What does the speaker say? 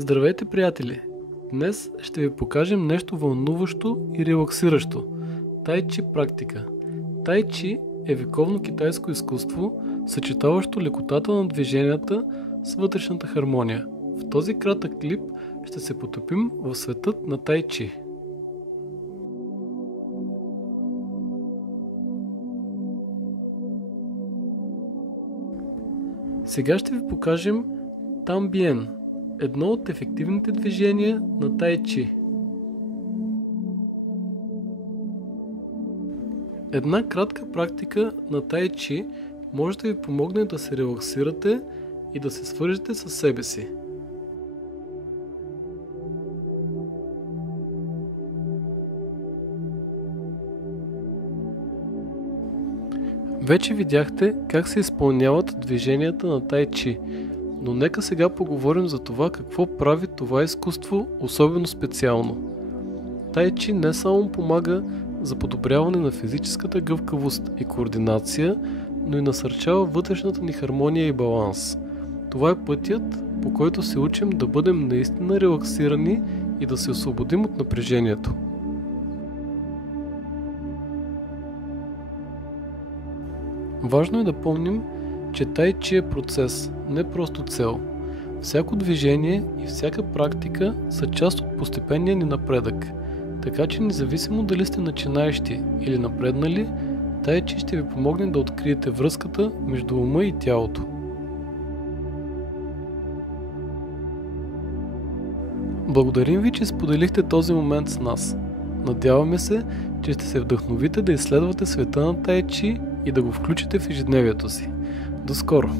Здравейте, приятели! Днес ще ви покажем нещо вълнуващо и релаксиращо – тай чи практика. Тай чи е вековно китайско изкуство, съчетаващо лекотата на движенията с вътрешната хармония. В този кратък клип ще се потопим в светът на тай чи. Сега ще ви покажем Там Биен, едно от ефективните движения на тай чи. Една кратка практика на тай чи може да ви помогне да се релаксирате и да се свържете със себе си. Вече видяхте как се изпълняват движенията на тай чи, но нека сега поговорим за това какво прави това изкуство особено специално. Тай чи не само помага за подобряване на физическата гъвкавост и координация, но и насърчава вътрешната ни хармония и баланс. Това е пътят, по който се учим да бъдем наистина релаксирани и да се освободим от напрежението. Важно е да помним, че тай чи е процес, не просто цел. Всяко движение и всяка практика са част от постепенния ни напредък. Така че независимо дали сте начинаещи или напреднали, тай чи ще ви помогне да откриете връзката между ума и тялото. Благодарим ви, че споделихте този момент с нас. Надяваме се, че ще се вдъхновите да изследвате света на тай чи и да го включите в ежедневието си. До скоро!